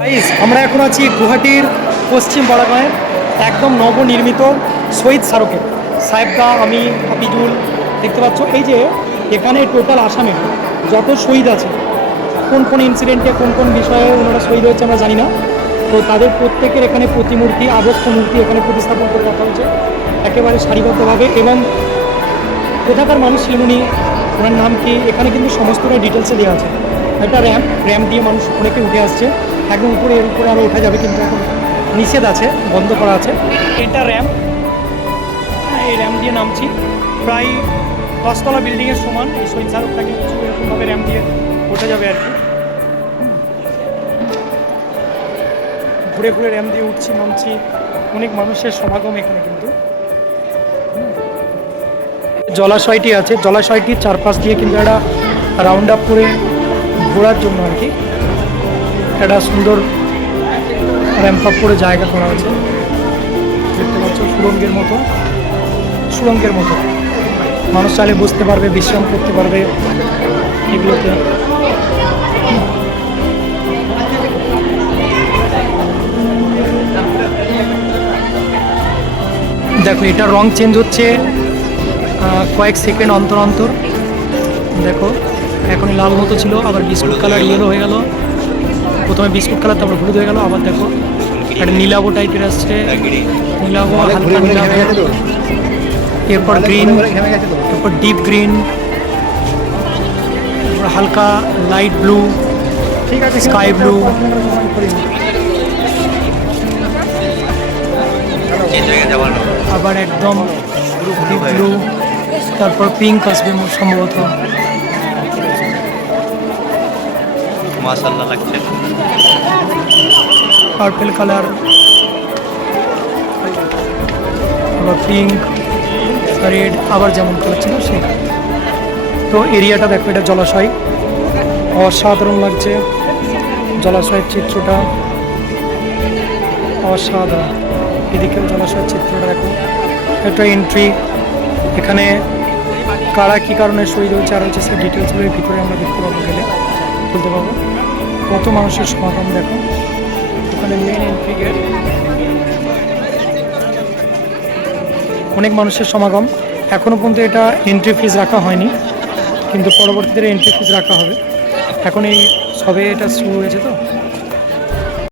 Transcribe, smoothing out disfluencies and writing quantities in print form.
Guys, আমরা এখন আছি গুয়াহাটির পশ্চিম বড়াগাঁয়ের একদম নবনির্মিত শহীদ স্মারকে। সাহেবদা, আমি, হাফিজুল দেখতে পাচ্ছ। এই যে এখানে টোটাল আসামে যত শহীদ আছে, কোন কোন ইনসিডেন্টে কোন কোন বিষয়ে ওনারা শহীদ হয়েছে আমরা জানি না, তো তাদের প্রত্যেকের এখানে প্রতিমূর্তি, আবক্ষ মূর্তি এখানে প্রতিস্থাপন করে রাখা হয়েছে একেবারে সারিবদ্ধভাবে। এবং কোথাকার মানুষ ছিলেন উনি, ওনার নাম কি, এখানে কিন্তু সমস্তটা ডিটেলসে দেওয়া আছে। একটা র্যাম্প দিয়ে মানুষ অনেকে উঠে আসছে একদম উপরে, এর উপরে আরও ওঠা যাবে, কিন্তু এখন নিষেধ আছে, বন্ধ করা আছে। এটা র্যাম্প, এই র্যাম্প দিয়ে নামছি। প্রায় 10তলা বিল্ডিংয়ের সমান এই শহীদ স্মারকটাকে এরকমভাবে র্যাম্প দিয়ে ওঠা যাবে আর কি। ঘুরে ঘুরে র্যাম্প দিয়ে উঠছি, নামছি, অনেক মানুষের সমাগম এখানে। কিন্তু জলাশয়টি আছে, জলাশয়টির চারপাশ দিয়ে কিন্তু একটা রাউন্ড আপ করে ঘোরার জন্য আর কি একটা সুন্দর র্যাম্প আপ করে জায়গা করা আছে। দেখতে পাচ্ছ সুড়ঙ্গের মতো মানুষ চাইলে বুঝতে পারবে, বিশ্রাম করতে পারবে এগুলোতে। দেখো, এটা রং চেঞ্জ হচ্ছে কয়েক সেকেন্ড অন্তর অন্তর। দেখো, এখন লাল মতো ছিল, আবার বিস্কুট কালার ইয়েলো হয়ে গেল, প্রথমে বিস্কুট কালার তারপর হলুদ হয়ে গেল, আবার দেখো একটা নীলাভ টাইপের আসছে, নীলাভ, হালকা নীলাভ, এরপর গ্রিন, এরপর ডিপ গ্রিন, এরপর হালকা লাইট ব্লু, ঠিক আছে, স্কাই ব্লু, আবার একদম ডিপ ব্লু, তারপর পিঙ্ক আসবে সম্ভবত। মাশাআল্লাহ লাগছে, পার্পল কালার, আবার পিঙ্ক, রেড, আবার যেমন কালার ছিল সেই। তো এরিয়াটা দেখো, এটা জলাশয়, অসাধারণ লাগছে জলাশয়ের চিত্রটা, অসাধারণ। এদিকেও জলাশয়ের চিত্রটা দেখো, একটা এন্ট্রি। এখানে কারা কী কারণে শহীদ হয়েছে আর হচ্ছে সেই ডিটেলসগুলোর ভিতরে আমরা দেখতে পাবো, গেলে বলতে পারবো কত মানুষের সমাগম। দেখো, ওখানে মেন এন্ট্রি গেট, অনেক মানুষের সমাগম। এখনও পর্যন্ত এটা এন্ট্রি ফিজ রাখা হয়নি, কিন্তু পরবর্তীতে এন্ট্রি ফিজ রাখা হবে। এখন এই সবে এটা শুরু হয়েছে, তো